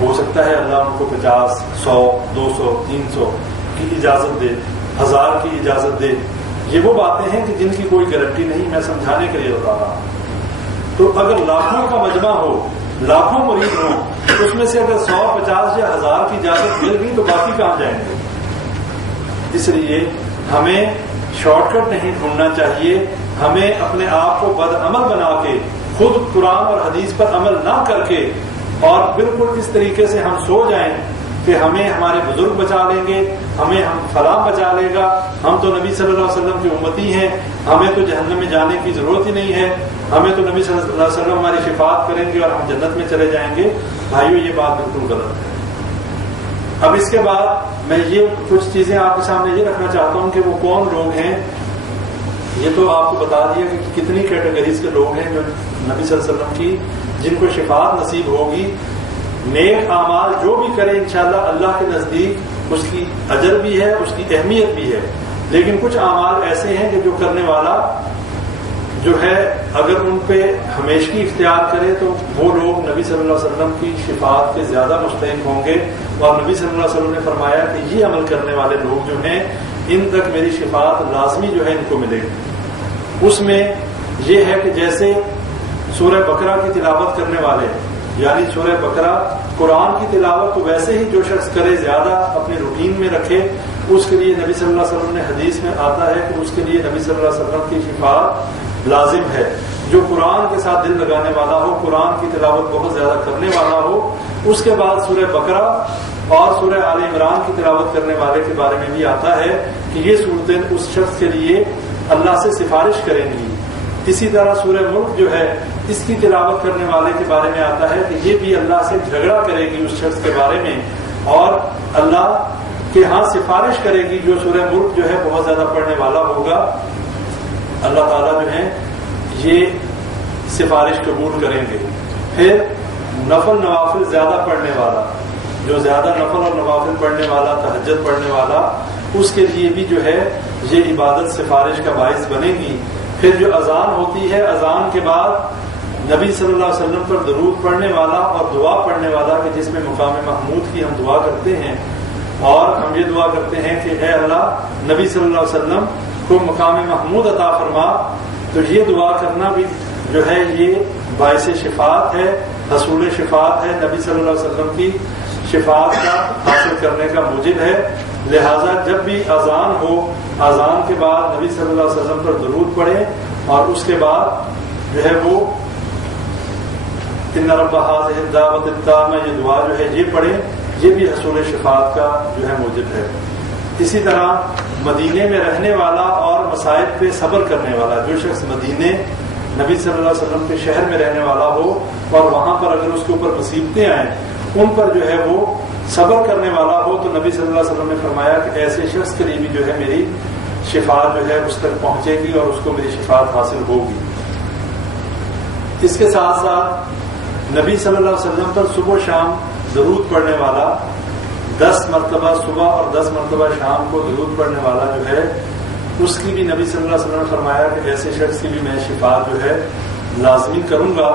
ہو سکتا ہے اللہ ان کو 50 100 200 300 کی اجازت دے، 1000 کی اجازت دے. یہ وہ باتیں ہیں کہ جن کی کوئی گارنٹی نہیں، میں سمجھانے کے لیے بتا رہا ہوں. تو اگر لاکھوں کا مجمع ہو، لاکھوں مریض ہوں، اس میں سے اگر 100 50 یا 1000 کی اجازت مل گئی تو باقی کہاں جائیں گے؟ اس لیے ہمیں شارٹ کٹ نہیں ڈھونڈنا چاہیے. ہمیں اپنے آپ کو بد عمل بنا کے، خود قرآن اور حدیث پر عمل نہ کر کے، اور بالکل اس طریقے سے ہم سو جائیں کہ ہمیں ہمارے بزرگ بچا لیں گے، ہمیں ہم فلاں بچا لے گا، ہم تو نبی صلی اللہ علیہ وسلم کی امتی ہیں، ہمیں تو جہنم میں جانے کی ضرورت ہی نہیں ہے، ہمیں تو نبی صلی اللہ علیہ وسلم ہماری شفاعت کریں گے اور ہم جنت میں چلے جائیں گے. بھائیو، یہ بات بالکل غلط ہے. اب اس کے بعد میں یہ کچھ چیزیں آپ کے سامنے یہ رکھنا چاہتا ہوں کہ وہ کون لوگ ہیں. یہ تو آپ کو بتا دیا کہ کتنی کیٹیگریز کے لوگ ہیں جو نبی صلی اللہ علیہ وسلم کی جن کو شفاعت نصیب ہوگی. نیک اعمال جو بھی کرے انشاءاللہ اللہ کے نزدیک اس کی اجر بھی ہے، اس کی اہمیت بھی ہے. لیکن کچھ اعمال ایسے ہیں کہ جو کرنے والا جو ہے اگر ان پہ ہمیشگی اختیار کرے تو وہ لوگ نبی صلی اللہ علیہ وسلم کی شفاعت کے زیادہ مستحق ہوں گے. اور نبی صلی اللہ علیہ وسلم نے فرمایا کہ یہ عمل کرنے والے لوگ جو ہیں ان تک میری شفاعت لازمی جو ہے ان کو ملے گی. اس میں یہ ہے کہ جیسے سورہ بقرہ کی تلاوت کرنے والے، یعنی سورہ بقرہ قرآن کی تلاوت تو ویسے ہی جو شخص کرے زیادہ اپنے روٹین میں رکھے، اس کے لیے نبی صلی اللہ علیہ وسلم نے حدیث میں آتا ہے کہ اس کے لیے نبی صلی اللہ علیہ وسلم کی شفاعت لازم ہے. جو قرآن کے ساتھ دل لگانے والا ہو، قرآن کی تلاوت بہت زیادہ کرنے والا ہو، اس کے بعد سورہ بقرہ اور سورہ آل عمران کی تلاوت کرنے والے کے بارے میں بھی آتا ہے کہ یہ صورتیں اس شخص کے لیے اللہ سے سفارش کریں گی. اسی طرح سورہ ملک جو ہے اس کی تلاوت کرنے والے کے بارے میں آتا ہے کہ یہ بھی اللہ سے جھگڑا کرے گی اس شخص کے بارے میں، اور اللہ کے ہاں سفارش کرے گی. جو سورہ ملک جو ہے بہت زیادہ پڑھنے والا ہوگا، اللہ تعالیٰ جو ہے یہ سفارش قبول کریں گے. پھر نفل نوافل زیادہ پڑھنے والا، جو زیادہ نفل اور نوافل پڑھنے والا، تہجد پڑھنے والا، اس کے لیے بھی جو ہے یہ عبادت سفارش کا باعث بنے گی. پھر جو اذان ہوتی ہے، اذان کے بعد نبی صلی اللہ علیہ وسلم پر درود پڑھنے والا اور دعا پڑھنے والا کہ جس میں مقام محمود کی ہم دعا کرتے ہیں، اور ہم یہ دعا کرتے ہیں کہ اے اللہ نبی صلی اللہ علیہ وسلم کو مقام محمود عطا فرما. تو یہ دعا کرنا بھی جو ہے یہ باعث شفاعت ہے، حصول شفاعت ہے، نبی صلی اللہ علیہ وسلم کی شفاعت کا حاصل کرنے کا موجب ہے. لہذا جب بھی اذان ہو، اذان کے بعد نبی صلی اللہ علیہ وسلم پر درود پڑھیں، اور اس کے بعد جو ہے وہ ان رب هذه الدعوۃ التامہ یہ دعا جو ہے یہ پڑھیں. یہ بھی حصول شفاعت کا جو ہے موجب ہے. اسی طرح مدینے میں رہنے والا اور مصائب پہ صبر کرنے والا، جو شخص مدینے نبی صلی اللہ علیہ وسلم کے شہر میں رہنے والا ہو اور وہاں پر اگر اس کے اوپر مصیبتیں آئیں ان پر جو ہے وہ صبر کرنے والا ہو، تو نبی صلی اللہ علیہ وسلم نے فرمایا کہ ایسے شخص کے لیے بھی جو ہے میری شفاعت جو ہے اس تک پہنچے گی اور اس کو میری شفاعت حاصل ہوگی. اس کے ساتھ ساتھ نبی صلی اللہ علیہ وسلم پر صبح و شام درود پڑھنے والا، 10 مرتبہ صبح اور 10 مرتبہ شام کو درود پڑھنے والا جو ہے اس کی بھی نبی صلی اللہ علیہ وسلم نے فرمایا کہ ایسے شخص کی بھی میں شفاعت جو ہے لازمی کروں گا.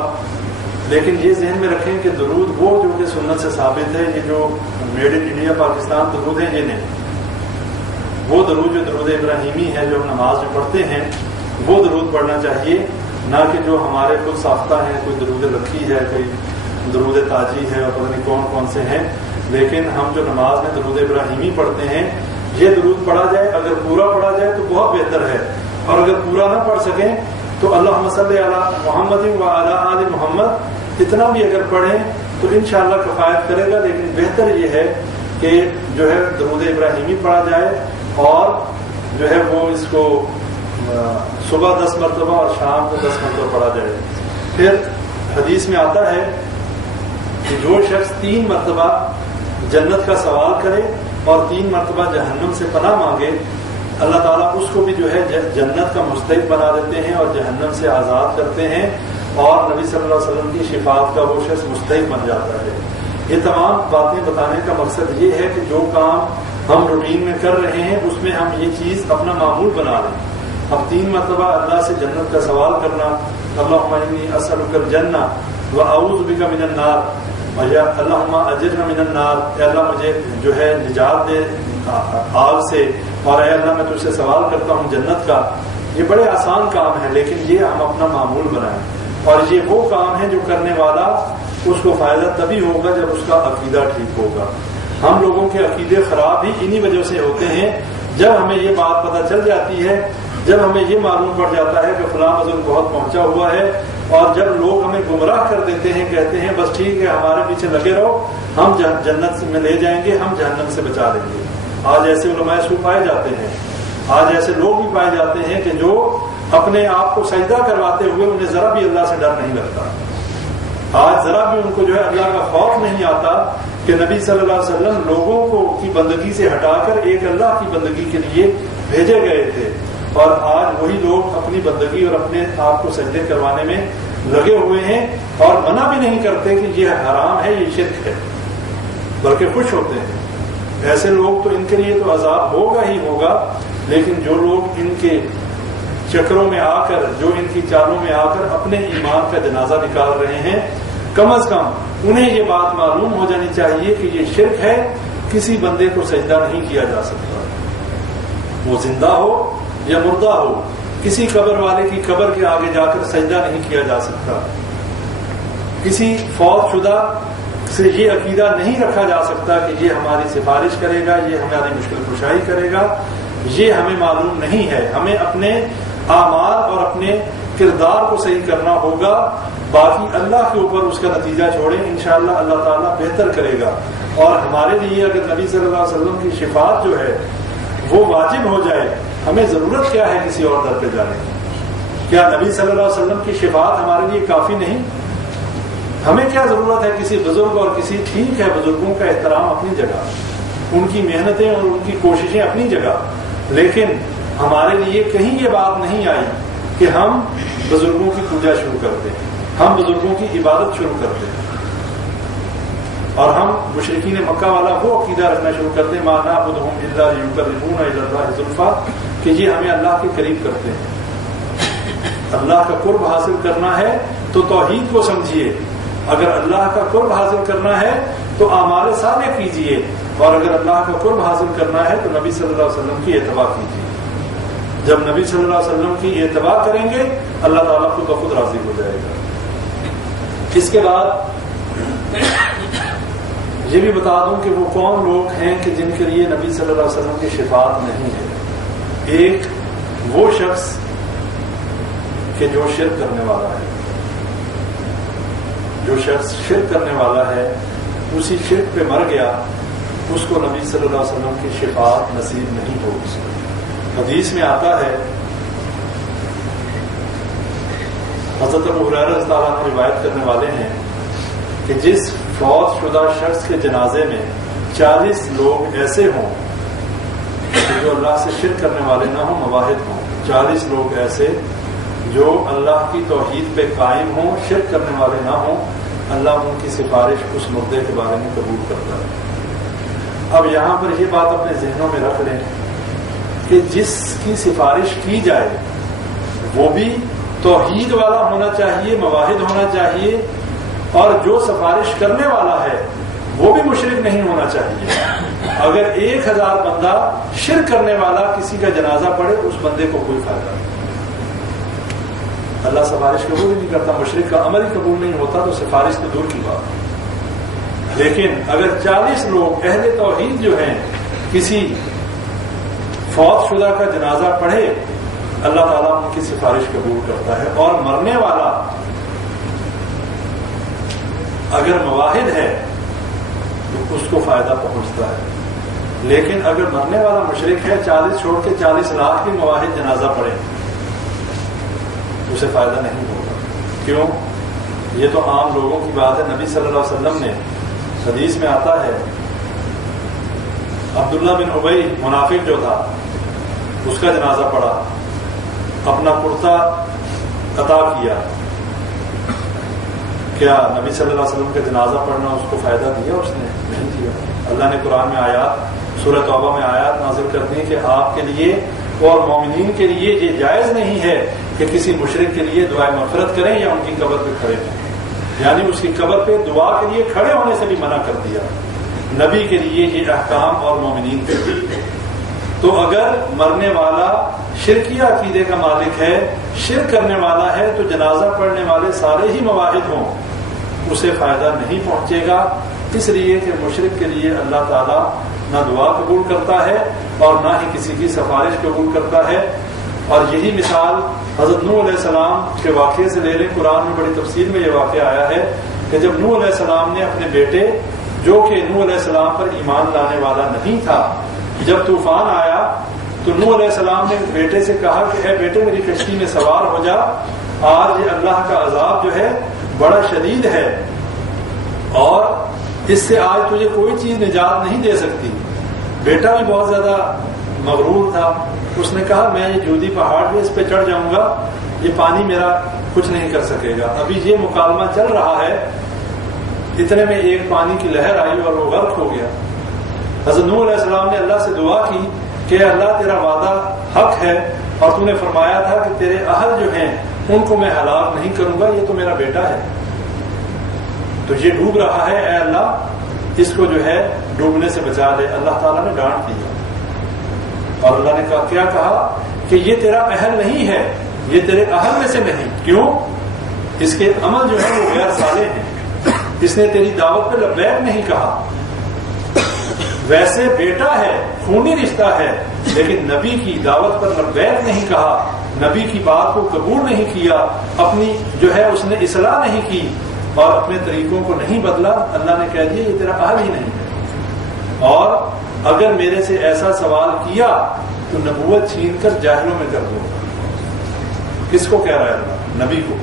لیکن یہ ذہن میں رکھیں کہ درود وہ جو کہ سنت سے ثابت ہے، یہ جو میڈ ان انڈیا پاکستان درود ہیں یہ نہیں. وہ درود جو درود ابراہیمی ہے جو ہم نماز میں پڑھتے ہیں وہ درود پڑھنا چاہیے، نہ کہ جو ہمارے خود ساختہ ہیں، کوئی درود لکھی ہے، کوئی درود تاجی ہے اور پتہ نہیں کون کون سے ہیں. لیکن ہم جو نماز میں درود ابراہیمی پڑھتے ہیں یہ درود پڑھا جائے، اگر پورا پڑھا جائے تو بہت بہتر ہے، اور اگر پورا نہ پڑھ سکیں تو اللہم صلی علی محمد و علی آل محمد اتنا بھی اگر پڑھیں تو انشاءاللہ کفایت کرے گا. لیکن بہتر یہ ہے کہ جو ہے درود ابراہیمی پڑھا جائے اور جو ہے وہ اس کو صبح 10 مرتبہ اور شام کو 10 مرتبہ پڑھا جائے. پھر حدیث میں آتا ہے کہ جو شخص 3 مرتبہ جنت کا سوال کرے اور 3 مرتبہ جہنم سے پناہ مانگے، اللہ تعالیٰ اس کو بھی جو ہے جنت کا مستحق بنا دیتے ہیں اور جہنم سے آزاد کرتے ہیں، اور نبی صلی اللہ علیہ وسلم کی شفاعت کا وہ شخص مستحق بن جاتا ہے. یہ تمام باتیں بتانے کا مقصد یہ ہے کہ جو کام ہم روٹین میں کر رہے ہیں اس میں ہم یہ چیز اپنا معمول بنا لیں. اب 3 مرتبہ اللہ سے جنت کا سوال کرنا، اللہم انی اسألک الجنہ واعوذ بک من النار، اور یا اللہم اجرنا من النار، اے اللہ مجھے جو ہے نجات دے آگ سے، اور اے اللہ میں تجھ سے سوال کرتا ہوں جنت کا. یہ بڑے آسان کام ہے، لیکن یہ ہم اپنا معمول بنائیں. اور یہ وہ کام ہے جو کرنے والا اس کو فائدہ تبھی ہوگا جب اس کا عقیدہ ٹھیک ہوگا. ہم لوگوں کے عقیدے خراب ہی انہی وجہ سے ہوتے ہیں. جب ہمیں یہ بات پتہ چل جاتی ہے، جب ہمیں یہ معلوم پڑ جاتا ہے کہ فلاں بزرگ بہت پہنچا ہوا ہے، اور جب لوگ ہمیں گمراہ کر دیتے ہیں، کہتے ہیں بس ٹھیک ہے ہمارے پیچھے لگے رہو، ہم جنت میں لے جائیں گے، ہم جہنم سے بچا لیں گے. آج ایسے علماء سو پائے جاتے ہیں، آج ایسے لوگ بھی پائے جاتے ہیں کہ جو اپنے آپ کو سجدہ کرواتے ہوئے انہیں ذرا بھی اللہ سے ڈر نہیں لگتا. آج ذرا بھی ان کو جو ہے اللہ کا خوف نہیں آتا کہ نبی صلی اللہ علیہ وسلم لوگوں کو کی بندگی سے ہٹا کر ایک اللہ کی بندگی کے لیے بھیجے گئے تھے، اور آج وہی لوگ اپنی بندگی اور اپنے آپ کو سجدے کروانے میں لگے ہوئے ہیں، اور منع بھی نہیں کرتے کہ یہ حرام ہے، یہ شرک ہے، بلکہ خوش ہوتے ہیں. ایسے لوگ تو ان کے لیے تو عذاب ہوگا ہی ہوگا، لیکن جو لوگ ان کے چکروں میں آ کر، جو ان کی چالوں میں آ کر اپنے ایمان کا جنازہ نکال رہے ہیں، کم از کم انہیں یہ بات معلوم ہو جانی چاہیے کہ یہ شرک ہے. کسی بندے کو سجدہ نہیں کیا جا سکتا، وہ زندہ ہو یا مردہ ہو. کسی قبر والے کی قبر کے آگے جا کر سجدہ نہیں کیا جا سکتا. کسی فوت شدہ سے یہ عقیدہ نہیں رکھا جا سکتا کہ یہ ہماری سفارش کرے گا، یہ ہماری مشکل کشائی کرے گا. یہ ہمیں معلوم نہیں ہے. ہمیں اپنے اعمال اور اپنے کردار کو صحیح کرنا ہوگا، باقی اللہ کے اوپر اس کا نتیجہ چھوڑیں. انشاءاللہ اللہ تعالیٰ بہتر کرے گا. اور ہمارے لیے اگر نبی صلی اللہ علیہ وسلم کی شفاعت جو ہے وہ واجب ہو جائے، ہمیں ضرورت کیا ہے کسی اور در پہ جانے کی؟ کیا نبی صلی اللہ علیہ وسلم کی شفاعت ہمارے لیے کافی نہیں؟ ہمیں کیا ضرورت ہے کسی بزرگ اور کسی، ٹھیک ہے بزرگوں کا احترام اپنی جگہ، ان کی محنتیں اور ان کی کوششیں اپنی جگہ، لیکن ہمارے لیے کہیں یہ بات نہیں آئی کہ ہم بزرگوں کی پوجا شروع کرتے ہیں، ہم بزرگوں کی عبادت شروع کرتے ہیں، اور ہم مشرکین مکہ والا وہ عقیدہ رکھنا شروع کرتے ہیں ما نعبدہم الا لیقربونا الی اللہ زلفیٰ، کہ یہ ہمیں اللہ کے قریب کرتے ہیں. اللہ کا قرب حاصل کرنا ہے تو توحید کو سمجھیے، اگر اللہ کا قرب حاصل کرنا ہے تو اعمال صالح کیجیے، اور اگر اللہ کا قرب حاصل کرنا ہے تو نبی صلی اللہ علیہ وسلم کی اتباع کیجیے. جب نبی صلی اللہ علیہ وسلم کی اتباع کریں گے اللہ تعالیٰ خود بخود راضی ہو جائے گا. اس کے بعد یہ بھی بتا دوں کہ وہ کون لوگ ہیں کہ جن کے لیے نبی صلی اللہ علیہ وسلم کی شفاعت نہیں ہے. ایک وہ شخص کہ جو شرک کرنے والا ہے، جو شخص شرک کرنے والا ہے اسی شرک پہ مر گیا، اس کو نبی صلی اللہ علیہ وسلم کی شفاعت نصیب نہیں ہوگی. حدیث میں آتا ہے، حضرت ابو ہریرہ رضی اللہ عنہ روایت کرنے والے ہیں کہ جس فوت شدہ شخص کے جنازے میں 40 لوگ ایسے ہوں جو اللہ سے شرک کرنے والے نہ ہوں، موحد ہوں، 40 لوگ ایسے جو اللہ کی توحید پہ قائم ہوں، شرک کرنے والے نہ ہوں، اللہ ان کی سفارش اس مردے کے بارے میں قبول کرتا ہے. اب یہاں پر یہ بات اپنے ذہنوں میں رکھ لیں کہ جس کی سفارش کی جائے وہ بھی توحید والا ہونا چاہیے، موحد ہونا چاہیے، اور جو سفارش کرنے والا ہے وہ بھی مشرک نہیں ہونا چاہیے. اگر 1000 بندہ شرک کرنے والا کسی کا جنازہ پڑھے اس بندے کو کوئی فائدہ نہیں. اللہ سفارش قبول ہی نہیں کرتا، مشرک کا عمل ہی قبول نہیں ہوتا تو سفارش تو دور کی بات. لیکن اگر 40 لوگ اہل توحید جو ہیں کسی فوت شدہ کا جنازہ پڑھے، اللہ تعالیٰ ان کی سفارش قبول کرتا ہے. اور مرنے والا اگر مواحد ہے تو اس کو فائدہ پہنچتا ہے، لیکن اگر مرنے والا مشرک ہے، 40 چھوڑ کے 40 لاکھ بھی مواحد جنازہ پڑھے اسے فائدہ نہیں ہوگا. کیوں؟ یہ تو عام لوگوں کی بات ہے. نبی صلی اللہ علیہ وسلم نے حدیث میں آتا ہے، عبداللہ بن ابی منافق جو تھا اس کا جنازہ پڑھا، اپنا کرتا عطا کیا. کیا نبی صلی اللہ علیہ وسلم کا جنازہ پڑھنا اس کو فائدہ دیا؟ اس نے نہیں دیا. اللہ نے قرآن میں آیات، سورہ توبہ میں آیات نازل کر دی کہ آپ کے لیے اور مومنین کے لیے یہ جائز نہیں ہے کہ کسی مشرک کے لیے دعائے مغفرت کریں یا ان کی قبر پہ کھڑے ہوں. یعنی اس کی قبر پہ دعا کے لیے کھڑے ہونے سے بھی منع کر دیا. نبی کے لیے یہ احکام اور مومنین کے لیے. تو اگر مرنے والا شرکیہ عقیدے کا مالک ہے, شرک کرنے والا ہے, تو جنازہ پڑھنے والے سارے ہی مواحد ہوں, اسے فائدہ نہیں پہنچے گا, اس لیے کہ مشرک کے لیے اللہ تعالیٰ نہ دعا قبول کرتا ہے اور نہ ہی کسی کی سفارش قبول کرتا ہے. اور یہی مثال حضرت نوح علیہ السلام کے واقعے سے لے لیں. قرآن میں بڑی تفصیل میں یہ واقعہ آیا ہے کہ جب نوح علیہ السلام نے اپنے بیٹے, جو کہ نوح علیہ السلام پر ایمان لانے والا نہیں تھا, جب طوفان آیا تو نوح علیہ السلام نے بیٹے سے کہا کہ اے بیٹے میری کشتی میں سوار ہو جا, آج یہ اللہ کا عذاب جو ہے بڑا شدید ہے اور اس سے آج تجھے کوئی چیز نجات نہیں دے سکتی. بیٹا بھی بہت زیادہ مغرور تھا, اس نے کہا میں یہ جودی پہاڑ پہ اس پہ چڑھ جاؤں گا, یہ پانی میرا کچھ نہیں کر سکے گا. ابھی یہ مکالمہ چل رہا ہے, اتنے میں ایک پانی کی لہر آئی اور وہ غرق ہو گیا. حضرت نوح علیہ السلام نے اللہ سے دعا کی کہ اللہ تیرا وعدہ حق ہے اور تو نے فرمایا تھا کہ تیرے اہل جو ہیں ان کو میں ہلاک نہیں کروں گا, یہ تو میرا بیٹا ہے, تو یہ ڈوب رہا ہے, اے اللہ اس کو جو ہے ڈوبنے سے بچا لے. اللہ تعالیٰ نے ڈانٹ دیا اور اللہ نے کہا, کیا کہا کہ یہ تیرا اہل نہیں ہے, یہ تیرے اہل میں سے نہیں. کیوں؟ اس کے عمل جو ہے وہ غیر صالح ہیں, اس نے تیری دعوت پہ لبیک نہیں کہا. ویسے بیٹا ہے, خونی رشتہ ہے, لیکن نبی کی دعوت پر لبیک نہیں کہا, نبی کی بات کو قبول نہیں کیا, اپنی جو ہے اس نے اصلاح نہیں کی اور اپنے طریقوں کو نہیں بدلا. اللہ نے کہہ دیا یہ تیرا اہل ہی نہیں ہے, اور اگر میرے سے ایسا سوال کیا تو نبوت چھین کر جاہلوں میں کر دوں گا. کس کو کہہ رہا ہے اللہ؟ نبی کو,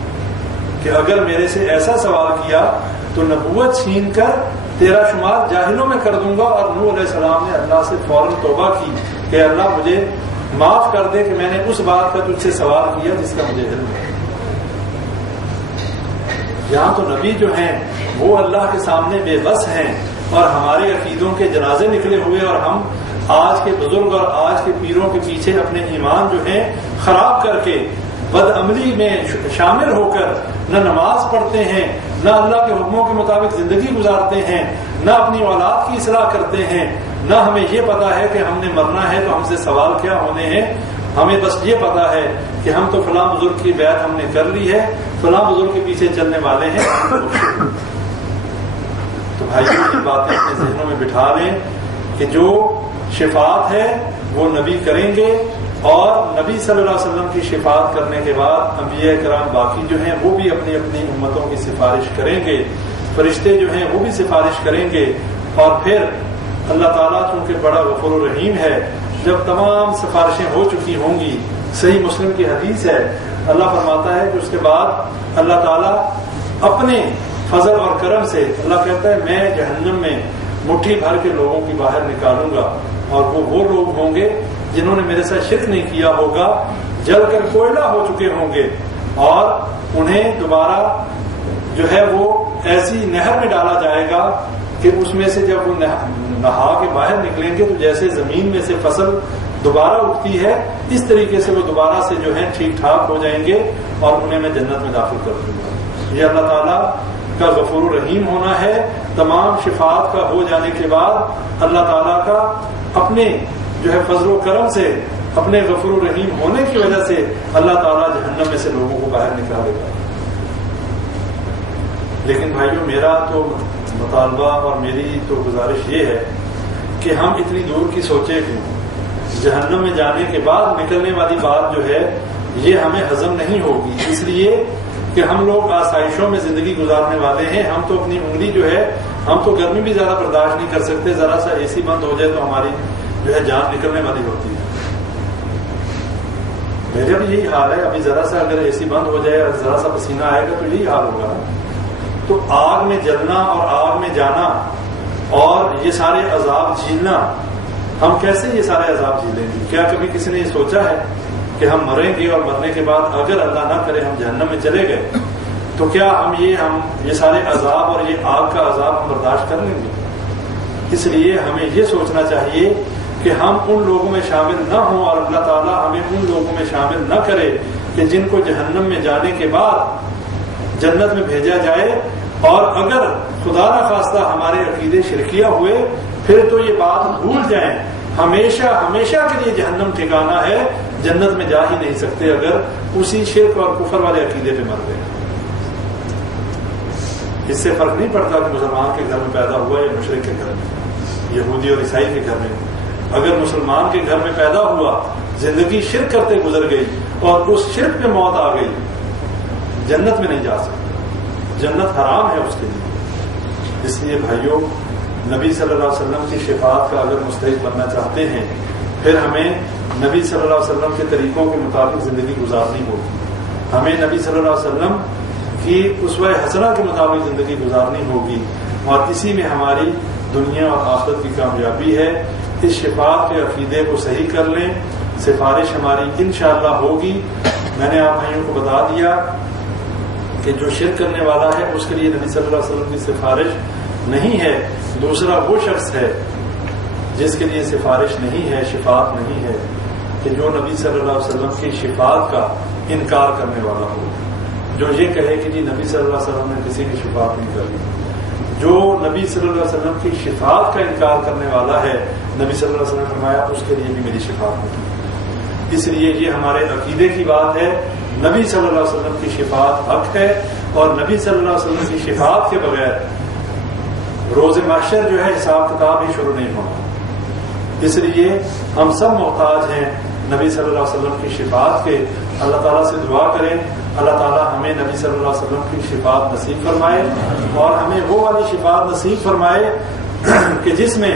کہ اگر میرے سے ایسا سوال کیا تو نبوت چھین کر تیرا شمار جاہلوں میں کر دوں گا. اور نوح علیہ السلام نے اللہ سے فوراً توبہ کی کہ اللہ مجھے معاف کر دے کہ میں نے اس بات کا تجھ سے سوال کیا جس کا مجھے علم ہے. یہاں تو نبی جو ہیں وہ اللہ کے سامنے بے بس ہیں, اور ہمارے عقیدوں کے جنازے نکلے ہوئے, اور ہم آج کے بزرگ اور آج کے پیروں کے پیچھے اپنے ایمان جو ہیں خراب کر کے بد عملی میں شامل ہو کر نہ نماز پڑھتے ہیں, نہ اللہ کے حکموں کے مطابق زندگی گزارتے ہیں, نہ اپنی اولاد کی اصلاح کرتے ہیں, نہ ہمیں یہ پتا ہے کہ ہم نے مرنا ہے تو ہم سے سوال کیا ہونے ہیں. ہمیں بس یہ پتا ہے کہ ہم تو فلاں بزرگ کی بیعت ہم نے کر لی ہے, فلاں بزرگ کے پیچھے چلنے والے ہیں. تو بھائی یہ باتیں اپنے ذہنوں میں بٹھا لیں کہ جو شفاعت ہے وہ نبی کریں گے, اور نبی صلی اللہ علیہ وسلم کی شفاعت کرنے کے بعد انبیاء کرام باقی جو ہیں وہ بھی اپنی اپنی امتوں کی سفارش کریں گے, فرشتے جو ہیں وہ بھی سفارش کریں گے, اور پھر اللہ تعالیٰ چونکہ بڑا غفور و رحیم ہے, جب تمام سفارشیں ہو چکی ہوں گی, صحیح مسلم کی حدیث ہے, اللہ فرماتا ہے کہ اس کے بعد اللہ تعالیٰ اپنے فضل اور کرم سے اللہ کہتا ہے میں جہنم میں مٹھی بھر کے لوگوں کی باہر نکالوں گا, اور وہ لوگ ہوں گے جنہوں نے میرے ساتھ شرک نہیں کیا ہوگا, جل کر کوئلہ ہو چکے ہوں گے, اور انہیں دوبارہ جو ہے وہ ایسی نہر میں ڈالا جائے گا کہ اس میں سے جب وہ نہا کے باہر نکلیں گے تو جیسے زمین میں سے فصل دوبارہ اگتی ہے اس طریقے سے وہ دوبارہ سے جو ہے ٹھیک ٹھاک ہو جائیں گے, اور انہیں میں جنت میں داخل کر دوں گا. یہ اللہ تعالیٰ کا غفور الرحیم ہونا ہے. تمام شفاعت کا ہو جانے کے بعد اللہ تعالیٰ کا اپنے جو ہے فضل و کرم سے, اپنے غفور الرحیم ہونے کی وجہ سے اللہ تعالیٰ جہنم میں سے لوگوں کو باہر نکالے گا. لیکن بھائیوں میرا تو مطالبہ اور میری تو گزارش یہ ہے کہ ہم اتنی دور کی سوچیں کہ جہنم میں جانے کے بعد نکلنے والی بات جو ہے یہ ہمیں ہضم نہیں ہوگی, اس لیے کہ ہم لوگ آسائشوں میں زندگی گزارنے والے ہیں. ہم تو اپنی انگلی جو ہے, ہم تو گرمی بھی زیادہ برداشت نہیں کر سکتے, ذرا سا اے سی بند ہو جائے تو ہماری جو ہے جان نکلنے والی ہوتی ہے. میرا بھی یہی حال ہے, ابھی ذرا سا اگر اے سی بند ہو جائے اور ذرا سا پسینہ آئے گا تو یہی حال ہوگا. تو آگ میں جلنا اور آگ میں جانا اور یہ سارے عذاب جھیلنا, ہم کیسے یہ سارے عذاب جھیلیں گے؟ کیا کبھی کسی نے یہ سوچا ہے کہ ہم مریں گے اور مرنے کے بعد اگر اللہ نہ کرے ہم جہنم میں چلے گئے تو کیا ہم یہ سارے عذاب اور یہ آگ کا عذاب ہم برداشت کر لیں گے؟ اس لیے ہمیں یہ سوچنا چاہیے کہ ہم ان لوگوں میں شامل نہ ہوں, اور اللہ تعالیٰ ہمیں ان لوگوں میں شامل نہ کرے کہ جن کو جہنم میں جانے کے بعد جنت میں بھیجا جائے اور اگر خدا نخواستہ ہمارے عقیدے شرکیہ ہوئے پھر تو یہ بات بھول جائیں، ہمیشہ ہمیشہ کے لیے جہنم ٹھکانا ہے، جنت میں جا ہی نہیں سکتے اگر اسی شرک اور کفر والے عقیدے پہ مر گئے۔ اس سے فرق نہیں پڑتا کہ مسلمان کے گھر میں پیدا ہوا یا مشرک کے گھر میں، یہودی اور عیسائی کے گھر میں۔ اگر مسلمان کے گھر میں پیدا ہوا، زندگی شرک کرتے گزر گئی اور اس شرک پہ موت آ گئی، جنت میں نہیں جا سکتا، جنت حرام ہے اس کے لیے۔ اس لیے بھائیوں، نبی صلی اللہ علیہ وسلم کی شفاعت کا اگر مستحق بننا چاہتے ہیں پھر ہمیں نبی صلی اللہ علیہ وسلم کے طریقوں کے مطابق زندگی گزارنی ہوگی، ہمیں نبی صلی اللہ علیہ وسلم کی اسوہ حسنہ کے مطابق زندگی گزارنی ہوگی، اور اسی میں ہماری دنیا اور آخرت کی کامیابی ہے۔ اس شفاعت کے عقیدے کو صحیح کر لیں، سفارش ہماری انشاءاللہ ہوگی۔ میں نے آپ بھائیوں کو بتا دیا کہ جو شرک کرنے والا ہے اس کے لیے نبی صلی اللہ علیہ وسلم کی سفارش نہیں ہے۔ دوسرا وہ شخص ہے جس کے لیے سفارش نہیں ہے، شفاعت نہیں ہے، کہ جو نبی صلی اللہ علیہ وسلم کی شفاعت کا انکار کرنے والا ہو، جو یہ کہے کہ جی نبی صلی اللہ علیہ وسلم نے کسی کی شفاعت نہیں کری۔ جو نبی صلی اللہ علیہ وسلم کی شفاعت کا انکار کرنے والا ہے، نبی صلی اللہ علیہ وسلم نے فرمایا اس کے لیے بھی میری شفاعت نہیں۔ اس لیے یہ ہمارے عقیدے کی بات ہے، نبی صلی اللہ علیہ وسلم کی شفاعت حق ہے، اور نبی صلی اللہ علیہ وسلم کی شفاعت کے بغیر روز محشر جو ہے حساب کتاب ہی شروع نہیں ہوگا۔ اس لیے ہم سب محتاج ہیں نبی صلی اللہ علیہ وسلم کی شفاعت کے۔ اللہ تعالیٰ سے دعا کریں اللہ تعالیٰ ہمیں نبی صلی اللہ علیہ وسلم کی شفاعت نصیب فرمائے، اور ہمیں وہ والی شفاعت نصیب فرمائے کہ جس میں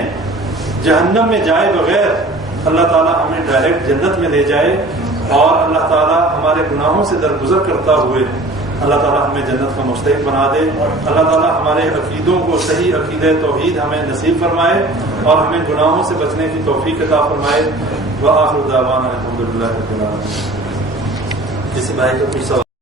جہنم میں جائے بغیر اللہ تعالیٰ ہمیں ڈائریکٹ جنت میں لے جائے، اور اللہ تعالیٰ ہمارے گناہوں سے درگزر کرتا ہوئے اللہ تعالیٰ ہمیں جنت کا مستحق بنا دے۔ اللہ تعالیٰ ہمارے عقیدوں کو صحیح عقیدہ توحید ہمیں نصیب فرمائے، اور ہمیں گناہوں سے بچنے کی توفیق عطا فرمائے۔ وآخر دعوانا الحمدللہ رب العالمین۔ کسی بھائی کو کچھ سوال